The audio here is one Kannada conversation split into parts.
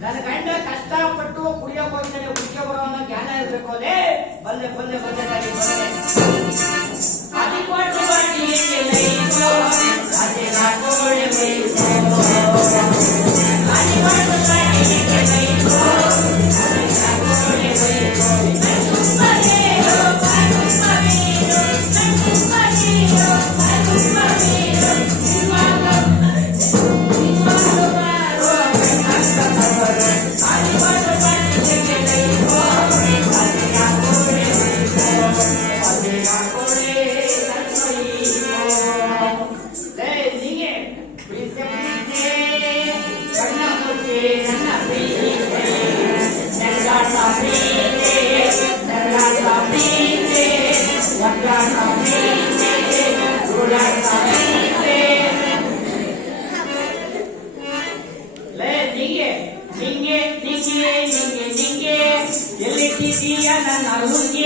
ನನ್ನ ಗಂಡ ಕಷ್ಟಪಟ್ಟು ಕುಡಿಯೋಕೆ ಹೋಗ್ತಾನೆ, ಕುಡಿಯೋ ಬರೋನ ಜ್ಞಾನ ಇರಬೇಕು. ಅದೇ ಬಲ್ಲೆ ಬಲ್ಲೆ ಬಲ್ಲೆ ತಾಯಿ ಬಲ್ಲೆ ಅದಿಕೊಟ್ಟು ಬಾಟಿಗೆ ಲೈಸೋ ಅದೇ ನಾಟೋಳೆ ಬೈಸೋ ಅದಿಕೊಟ್ಟು ಬಾಟಿಗೆ ಲೈಸೋ ಅದೇ ನಾಟೋಳೆ ಬೈಸೋ ತುಂಬಬೇರೋ ತುಂಬಬೇರೋ ತುಂಬಬೇರೋ ತುಂಬಬೇರೋ ಎಲ್ಲಿದ್ದೀಯ ನನ್ನ ಹುಡುಗಿ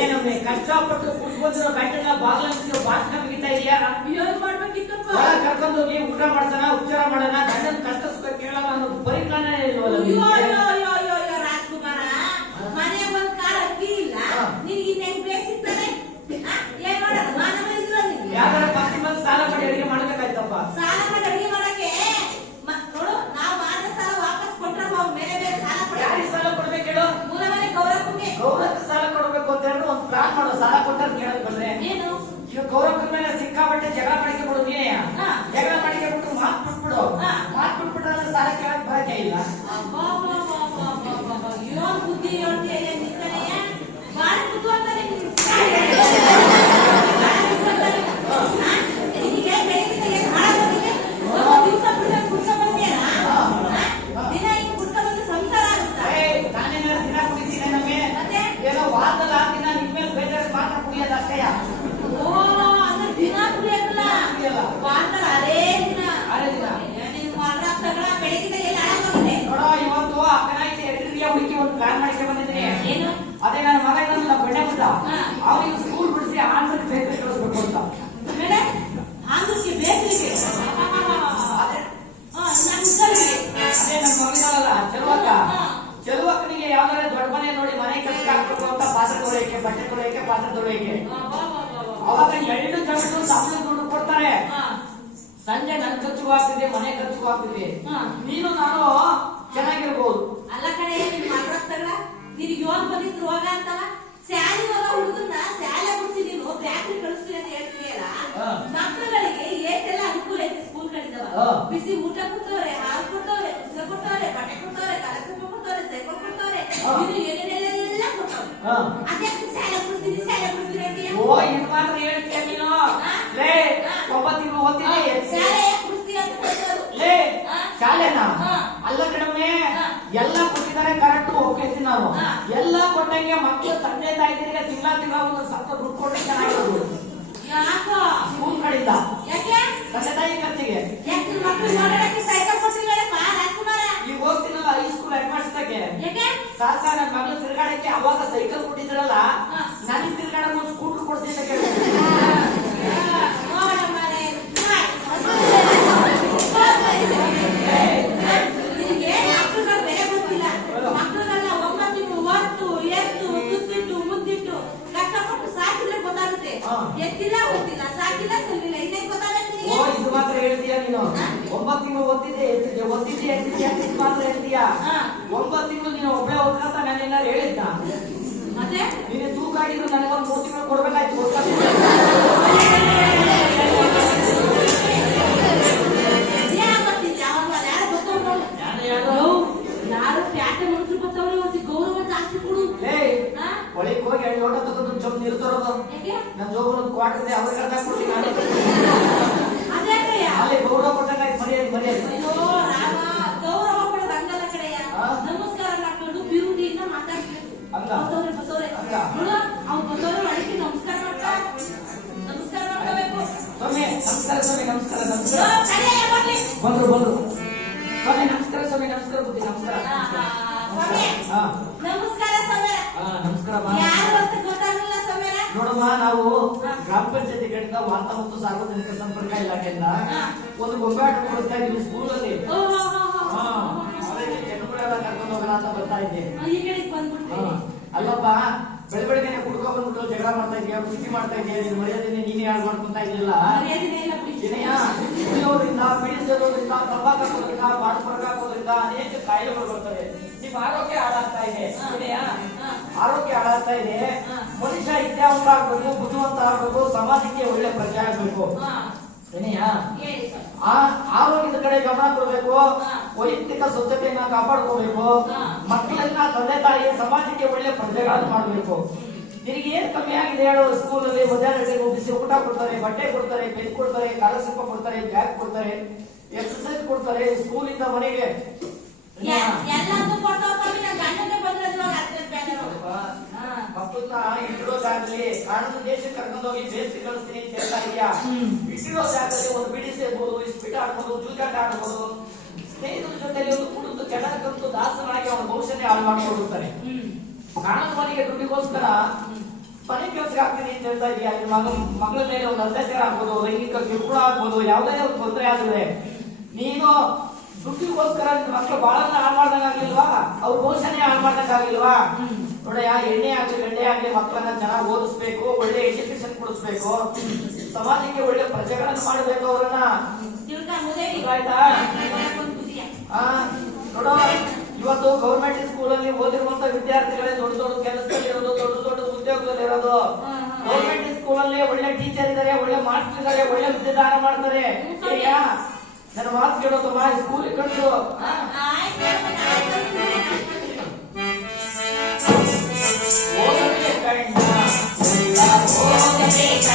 ಏನಮ್ಮೆ ಕಷ್ಟಪಟ್ಟು ಕುಟ್ಕೊಂಡಿರೋ ಗಂಟೆನ ಬಾಗ್ಲಿರೋ ಭಾಷಣ ಮುಗಿತಾ ಇದೆಯಾ? ಕರ್ಕೊಂಡು ಹೋಗಿ ಊಟ ಮಾಡ್ತಾನ, ಉಪಚಾರ ಮಾಡೋಣ, ಗಂಡನ ಕಷ್ಟ ಸುಖ ಕೇಳೋಣ ಅನ್ನೋದು ಪರಿಜ್ಞಾನ ಇಲ್ವಲ್ಲ? ರಾಜ್ಕುಮಾರ ಮನೆ ಒಂದ್ ಕಾಲ ಅಕ್ಕಿ ಇಲ್ಲ, ನಿನಗೆ ಇನ್ನೇನ್ ಬೇಸಿರ್ತಾರೆ? ಏನ್ ಮಾಡೋದು? ಯಾವ್ದಾರ ಪಕ್ಕ ಬಂದು ಸಾಲ ಮಾಡಿ ಅಡಿಗೆ ಮಾಡ್ಬೇಕಾಯ್ತಪ್ಪ. ಸಾಲ ಮಾಡಿ ಅಡಿಗೆ ಮಾಡಕ್ಕೆ ನೋಡು, ನಾವು ಮಾಡಿದ ಸಾಲ ವಾಪಸ್ ಕೊಟ್ರೆ ಮೇಲೆ ಬೇರೆ ಸಾಲ ಕೊಡ. ಯಾರಿಗೆ ಸಾಲ ಕೊಡ್ಬೇಕು ಹೇಳು? ಮೂಲ ಮನೆ ಗೌರವಕ್ಕೆ ಸಾಲ ಕೊಡ್ಬೇಕು ಅಂತ ಹೇಳಿದ್ರೆ ಒಂದು ಪ್ಲಾನ್ ಮಾಡೋ. ಸಾಲ ಕೊಟ್ಟಾರ ಕೇಳಕ್ ಬಂದ್ರೆ ಏನು ಈಗ ಗೌರವದ ಮೇಲೆ ಸಿಕ್ಕಾಪಟ್ಟೆ ಜಗಳ ಮಾಡಿಕೆ ಬಿಡು. ನೀನೇ ಜಗಳ ಮಾಡಿಕೆ ಬಿಟ್ಟು ಮಾತು ಬಿಟ್ಬಿಡು. ಮಾತು ಬಿಟ್ಬಿಟ್ರೆ ಸಾಲ ಕೇಳಕ್ ಬರಕೆ ಇಲ್ಲ. ಏನ್ ಬುದ್ಧಿ ಹೇಳ್ತೀಯ ನಿಂತನೆಯ? ಬಾಳ ಕುತ್ಕೊಂತಾನೆ ನಿನಗೆ ಬೆಳಗ್ಗೆ ಹಾಳಾಗೋದಿದೆ. ದಿವಸ ಕುಡ್ಕ ಬಂದಿಯಲ್ಲ, ದಿನ ಹಿಂಗ್ ಕುಡ್ಕ ಬಂದು ಸಂಸಾರ ಆಗುತ್ತಾ? ನಾನೇನಾದ್ರು ದಿನ ಕುಡಿತೀನಿ ನಮಗೆ ಏನೋ ವಾರದಲ್ಲ ದಿನ ನಿಮ್ಮೇಲೆ ಬೇಜಾರು ಮಾತ್ರ ಕುಡಿಯೋದು ಅಷ್ಟೇ. ದಿನ ಕುಡಿಯೋದಿಲ್ಲ, ವಾರದಲ್ಲಿ ಅದೇ ದಿನ ಬೆಳಗ್ಗೆ ಹಾಳಾಗೋಗಿದೆ. ನೋಡೋ, ಇವತ್ತು ಅಕ್ಕನಾಯ್ತು ಎಲ್ರಿಯ ಹುಡುಕಿ ಒಂದು ಪ್ಲಾನ್ ಮಾಡಿಕೆ ಬಂದಿದ್ದೀನಿ. ಏನು? ಅದೇ ನನ್ನ ಮಗ ಇನ್ನೊಂದು ಗಂಡೆ ಬಿಟ್ಟ, ಅವನಿಗೆ ಸ್ಕೂಲ್ ಬಿಡಿಸಿ ಆಂಧ್ರಕ್ಕೆ ಬೇಕರಿ ಕಳಿಸ್ಬೇಕು ಅಂತ. ಆಮೇಲೆ ಆಂಧ್ರಕ್ಕೆ ಬೇಕರಿಗೆ ಅದೇ ನನ್ನ ಮಗನಲ್ಲ ಚೆಲುವಕ್ಕ. ಚೆಲುವಕ್ಕನಿಗೆ ಯಾವ್ದಾರ ದೊಡ್ಡ ಮನೆ ನೋಡಿ ಮನೆ ಕೆಲಸ ಹಾಕ್ಬೇಕು ಅಂತ ಪಾತ್ರೆ ತೊಳೆಯಕ್ಕೆ, ಬಟ್ಟೆ ತೊಳೆಯಕ್ಕೆ, ಪಾತ್ರೆ ತೊಳೆಯಕ್ಕೆ. ಅವಾಗ 2 ಜನರು ಸಂಬಳ ದುಡ್ಡು ಕೊಡ್ತಾರೆ. ಸಂಜೆ ನನ್ ಖರ್ಚಿಗೂ ಆಗ್ತಿದೆ, ಮನೆ ಖರ್ಚಿಗೂ ಆಗ್ತಿದೆ. ನೀನು ನಾನು ಚೆನ್ನಾಗಿರ್ಬೋದು. ಅಲ್ಲ ಕಡೆ ನಿನ್ ಮಾಡ್ರಕ್ತಗಳ ನಿನಗೆ ಯೋನ್ ಬಂದಿದ್ರು ಹೋಗ ಅಂತವ ಸ್ಯಾಲಿ ಹೋಗ ಹುಡುಗನ್ನ ಸ್ಯಾಲೆ ಬಿಡಿಸಿ ನೀನು ಬ್ಯಾಟ್ರಿ ಕಳಿಸ್ತೀನಿ ಅಂತ ಹೇಳ್ತೀಯಲ್ಲ. ಮಕ್ಕಳುಗಳಿಗೆ ಏಟೆಲ್ಲ ಅನುಕೂಲ ಐತೆ ಸ್ಕೂಲ್ಗಳಿಂದವ. ಬಿಸಿ ಊಟ ಕೊಡ್ತವ್ರೆ, ಹಾಲು ಕೊಡ್ತವ್ರೆ, ಪುಸ್ತಕ ಕೊಡ್ತವ್ರೆ, ಬಟ್ಟೆ ಕೊಡ್ತವ್ರೆ, ಕಲಸು ಕೊಡ್ತವ್ರೆ, ಸೈಕಲ್ ಕೊಡ್ತವ್ರೆ, ಇದು ಏನೇನೆಲ್ಲ ಕೊಡ್ತವ್ರೆ. ಅದ್ಯಾಕೆ ಸ್ಯಾಲೆ ಬಿಡಿಸ್ತೀನಿ ಅಂತೀಯ? ಓ, ಇದು ಮಾತ್ರ ಹೇಳ್ತೀಯ ನೀನು? ಲೇ, 9 ತಿಂಗಳು ಓದ್ತಿದ್ದೆ. ಸ್ಯಾಲೆ ಬಿಡಿಸ್ತೀಯ ಅಂತ ಹೇಳ್ತಾರೆ. ಲೇ, ಶಾಲೆನಾ? ಅಲ್ಲ ಕಣಮ್ಮೆ, ಎಲ್ಲ ಕೊಟ್ಟಿದ್ದಾರೆ ಕರೆಕ್ಟ್ ಹೋಗ್ತೀನಿ ನಾನು. ಎಲ್ಲ ಕೊಟ್ಟಂಗೆ ಮಕ್ಕಳು ತಂದೆ ತಾಯಿಗಳಿಗೆ ತಿಂಗಳ ಒಂದು ಸ್ವಲ್ಪ ದುಡ್ಡು ಕೊಟ್ಟರೆ ಚೆನ್ನಾಗಿರೋದು. ಯಾಕೋ ಸ್ಕೂಲ್ ಕಡೆಯಿಂದ ಯಾಕೆ ತಂದೆ ತಾಯಿ ಖರ್ಚಿಗೆ ಯಾಕೆ ಮಕ್ಕಳು ನೋಡೋದಕ್ಕೆ ಸೈಕಲ್ ಕೊಟ್ಟಿಲ್ಲಪ್ಪ ರಾಜ್ಕುಮಾರ? ಈಗ ಹೋಗ್ತೀನಲ್ಲ ಹೈಸ್ಕೂಲ್ ಹೆಡ್ಮಾಸ್ಟರ್ಗೆ, ಯಾಕೆ ಸಾಸ ನನ್ನ ಮಗಳು ತಿರ್ಗಾಡಕ್ಕೆ ಅವಾಗ ಸೈಕಲ್ ಕೊಟ್ಟಿದ್ರಲ್ಲ, ನನಗೆ ತಿರ್ಗಾಡಕ್ಕೆ ಒಂದು ಸ್ಕೂಟರ್ ಕೊಡ್ತೀನಿ ಅಂತ ಕೇಳಿದೆ. ನಿನಗೆ ಮಕ್ಕಳುಗಳ ಬೆಲೆ ಗೊತ್ತಿಲ್ಲ. ಮಕ್ಕಳುಗಳನ್ನ 9 ತಿಂಗಳು ಒತ್ತು ಎತ್ತು ತುತ್ತಿಟ್ಟು ಮುದ್ದಿಟ್ಟು ಕಷ್ಟಪಟ್ಟು ಸಾಕಿದ್ರೆ ಗೊತ್ತಾಗುತ್ತೆ. ಎತ್ತಿಲ್ಲ ಗೊತ್ತಿಲ್ಲ, ಸಾಕಿಲ್ಲ ಸಲ್ಲಿಲ್ಲ, ಇದೇ ಗೊತ್ತಾಗುತ್ತೆ. ಇದು ಮಾತ್ರ ಹೇಳ್ತೀಯ ನೀನು? 9 ತಿಂಗಳು ಓದ್ತಿದ್ದೆ, ಎತ್ತಿದ್ದೆ ಮಾತ್ರ ಹೇಳ್ತೀಯ? 9 ತಿಂಗಳು ನೀನು ಒಬ್ಬಳೆ ಓದ್ಕಂತ ನಾನು ಏನಾರು ಹೇಳಿದ್ದ? ಮತ್ತೆ ನೀನು ತೂಕ ಆಗಿದ್ರು ನನಗೊಂದು 3 ತಿಂಗಳು ಕೊಡ್ಬೇಕಾಯ್ತು. ಯಾರು ಪ್ಯಾಟೆ ಮನುಷ್ಯರು ಬರ್ತಾವ್ರೆ, ಗೌರವ ಜಾಸ್ತಿ ಕೊಡು. ಒಳಗೆ ಹೋಗಿ 2 ಲೋಟ ತಗೊಂಡು ಸ್ವಲ್ಪ ನಿಲ್ತಾರೋದು. ನನ್ನ ಜೋಬಲ್ಲಿ ಒಂದು ಕ್ವಾರ್ಟರ್ ಇದೆ, ಅವ್ರಿಗೆ ಅರ್ಧ ಕೊಡ್ತೀನಿ. ಅಲ್ಲಿ ಗೌರವ ಕೊಟ್ಟಾಗ ಮರ್ಯಾದೆ. ಗೌರವ ಕೊಡೋದು ಹಂಗಲ್ಲ ಕಡೆಯ. ನಮಸ್ಕಾರ ಮಾಡ್ಕೊಂಡು ಬಿರುದಿಯಿಂದ ಅಂತ. ಅವ್ನು ಬಂದವರು ಅಡಿಕೆ ನಮಸ್ಕಾರ ಮಾಡ್ತಾ ನಮಸ್ಕಾರ ಮಾಡ್ಕೋಬೇಕು. ಸ್ವಾಮಿ ನಮಸ್ಕಾರ, ಸ್ವಾಮಿ ನಮಸ್ಕಾರ, ನಮಸ್ಕಾರ. ಕಡೆಯೇ ಬರ್ಲಿ. ಬಂದ್ರು ಬಂದ್ರು. ಸ್ವಾಮಿ ನಮಸ್ಕಾರ, ಸ್ವಾಮಿ ನಮಸ್ಕಾರ, ಬುದ್ಧಿ ನಮಸ್ಕಾರ. ಸ್ವಾಮಿ ಹಾ ನಮಸ್ಕಾರ ಸ್ವಾಮಿ. ನಮಸ್ಕಾರ. ಯಾರು ಅಂತ ಗೊತ್ತಾಗಲಿಲ್ಲ ಸ್ವಾಮಿ. ನೋಡಮ್ಮ, ನಾವು ಗ್ರಾಮ ಪಂಚಾಯತಿ ಕಡೆಯಿಂದ ವಾರ್ತಾ ಮತ್ತು ಸಾರ್ವಜನಿಕ ಸಂಪರ್ಕ ಇಲಾಖೆಯಿಂದ ಒಂದು ಗೊಂಬಾಟ ಕೊಡ್ತಾ ಇದ್ದೀವಿ ಸ್ಕೂಲಲ್ಲಿ. ಜನಗಳೆಲ್ಲ ಕರ್ಕೊಂಡು ಹೋಗೋಣ ಅಂತ ಬರ್ತಾ ಇದ್ದೆ. ಈ ಕಡೆಗೆ ಬಂದ್ಬಿಡ್ತೀನಿ. ಅಲ್ಲಪ್ಪ, ಬೆಳಗ್ಗೆ ಕುಡ್ಕೊಂಡ್ ಬಂದ್ಬಿಟ್ಟು ಜಗಳ ಮಾಡ್ತಾ ಇದೆಯಾ, ಕುಸ್ತಿ ಮಾಡ್ತಾ ಇದೆಯಾ, ನಿನ್ ಮರ್ಯಾದೆನೆ ನೀನೇ ಹಾಳು ಮಾಡ್ಕೊಂತ ಇರ್ಲಿಲ್ಲ. ಕುಡಿಯೋದ್ರಿಂದ, ಪೀಡಿಸೋದ್ರಿಂದ, ತಂಬಾಕು ಹಾಕೋದ್ರಿಂದ, ಬಾಣಪುರಕ ಹಾಕೋದ್ರಿಂದ ಅನೇಕ ಕಾಯಿಲೆಗಳು ಬರ್ತವೆ. ನಿಮ್ ಆರೋಗ್ಯ ಹಾಳಾಗ್ತಾ ಇದೆ. ಆರೋಗ್ಯ ಹಾಳಾಗ್ತಾ ಇದೆ. ಮನುಷ್ಯ ವಿದ್ಯಾವಂತ ಆಗ್ಬೇಕು, ಬುದ್ಧಿವಂತ ಆಗ್ಬೇಕು, ಸಮಾಜಕ್ಕೆ ಒಳ್ಳೆ ಪ್ರಜೆ ಆಗ್ಬೇಕು. ಆರೋಗ್ಯದ ಕಡೆ ಗಮನ ಕೊಡಬೇಕು, ವೈಯಕ್ತಿಕ ಸ್ವಚ್ಛತೆಯನ್ನ ಕಾಪಾಡ್ಕೋಬೇಕು, ಮಕ್ಕಳನ್ನ ತಂದೆ ತಾಯಿ ಸಮಾಜಕ್ಕೆ ಒಳ್ಳೆ ಪ್ರಜೆಗಳನ್ನು ಮಾಡಬೇಕು. ನಿನಗೆ ಏನ್ ಕಮ್ಮಿ ಆಗಿದೆ ಹೇಳು? ಸ್ಕೂಲಲ್ಲಿ ಮಧ್ಯಾಹ್ನ ಬಿಸಿ ಊಟ ಕೊಡ್ತಾರೆ, ಬಟ್ಟೆ ಕೊಡ್ತಾರೆ, ಪೆನ್ ಕೊಡ್ತಾರೆ, ಕಾಲಸರ್ಪ ಕೊಡ್ತಾರೆ, ಬ್ಯಾಗ್ ಕೊಡ್ತಾರೆ, ಎಕ್ಸರ್ಸೈಸ್ ಕೊಡ್ತಾರೆ, ಸ್ಕೂಲಿಂದ ಮನೆಗೆ ಮಕ್ಕಳನ್ನ ಇಟ್ಟಿರೋ ಜಾಗದಲ್ಲಿ ಕಾಣದ ದೇಶಕ್ಕೆ ಕರ್ಕೊಂಡೋಗಿ ಬೇಸಿಗೆ ಕಳಿಸ್ತೀನಿ ಅಂತ ಹೇಳ್ತಾ ಇದೆಯಾ? ಇಟ್ಟಿರೋ ಜಾಗದಲ್ಲಿ ಒಂದು ಬಿಡಿ ಸೇರ್ಬೋದು, ಇಸ್ಪಿಟ್ ಆಡ್ಬೋದು, ಜೂಜಾಟ ಆಡ್ಬೋದು, ಸ್ನೇಹಿತರ ಜೊತೆಲಿ ಒಂದು ಕುಡಿದು ಕೆಳಕಂತು ದಾಸನಾಗಿ ಅವನ ಭವಿಷ್ಯನೇ ಹಾಳು ಮಾಡ್ಕೊಂಡಿರ್ತಾನೆ. ಕಾಣದ ಮನೆಗೆ ದುಡ್ಡಿಗೋಸ್ಕರ ಮನೆ ಕೆಲಸಕ್ಕೆ ಆಗ್ತೀನಿ ಅಂತ ಹೇಳ್ತಾ ಇದೆಯಾ? ಮಗಳ ಮೇಲೆ ಒಂದು ಅತ್ಯಾಚಾರ ಆಗ್ಬೋದು, ಲೈಂಗಿಕ ಕಿರುಕುಳ ಆಗ್ಬೋದು, ಯಾವುದೇ ಒಂದು ತೊಂದರೆ ಆದ್ರೆ ನೀನು ದುಡ್ಡಿಗೋಸ್ಕರ ನಿನ್ನ ಮಕ್ಕಳು ಬಾಳನ್ನ ಹಾಳು ಮಾಡ್ದಂಗ ಆಗ್ಲಿಲ್ವಾ? ಅವ್ರ ಭವಿಷ್ಯನೇ ಹಾಳು ಮಾಡ್ದಂಗ ಆಗ್ಲಿಲ್ವಾ? ನೋಡಯ್ಯ, ಎಣ್ಣೆ ಆಗ್ಲಿ ಗಂಡೆ ಆಗ್ಲಿ ಮಕ್ಕಳನ್ನ ಚೆನ್ನಾಗಿ ಓದಿಸ್ಬೇಕು, ಒಳ್ಳೆ ಎಜುಕೇಶನ್ ಕೊಡಿಸ್ಬೇಕು, ಸಮಾಜಕ್ಕೆ ಒಳ್ಳೆ ಪ್ರಜೆಗಳನ್ನ ಮಾಡಬೇಕು ಅವರನ್ನ. ಆಯ್ತಾ? ನೋಡೋ, ಇವತ್ತು ಗೌರ್ಮೆಂಟ್ ಸ್ಕೂಲ್ ಅಲ್ಲಿ ಓದಿರುವಂತ ವಿದ್ಯಾರ್ಥಿಗಳೇ ದೊಡ್ಡ ದೊಡ್ಡ ಕೆಲಸದಲ್ಲಿರೋದು, ದೊಡ್ಡ ದೊಡ್ಡ ಉದ್ಯೋಗದಲ್ಲಿರೋದು. ಗೌರ್ಮೆಂಟ್ ಸ್ಕೂಲ್ ಅಲ್ಲಿ ಒಳ್ಳೆ ಟೀಚರ್ ಇದಾರೆ, ಒಳ್ಳೆ ಮಾಸ್ಟರ್ ಇದಾರೆ, ಒಳ್ಳೆ ವಿದ್ಯಾದಾನ ಮಾಡ್ತಾರೆ. ನನ್ನ ಮಾತು ಕೇಳೋದಮ್ಮ, ಸ್ಕೂಲಿಗೆ ಕಳಿಸು. ಓದಬೇಕಣ್ಣ, ಓದಬೇಕ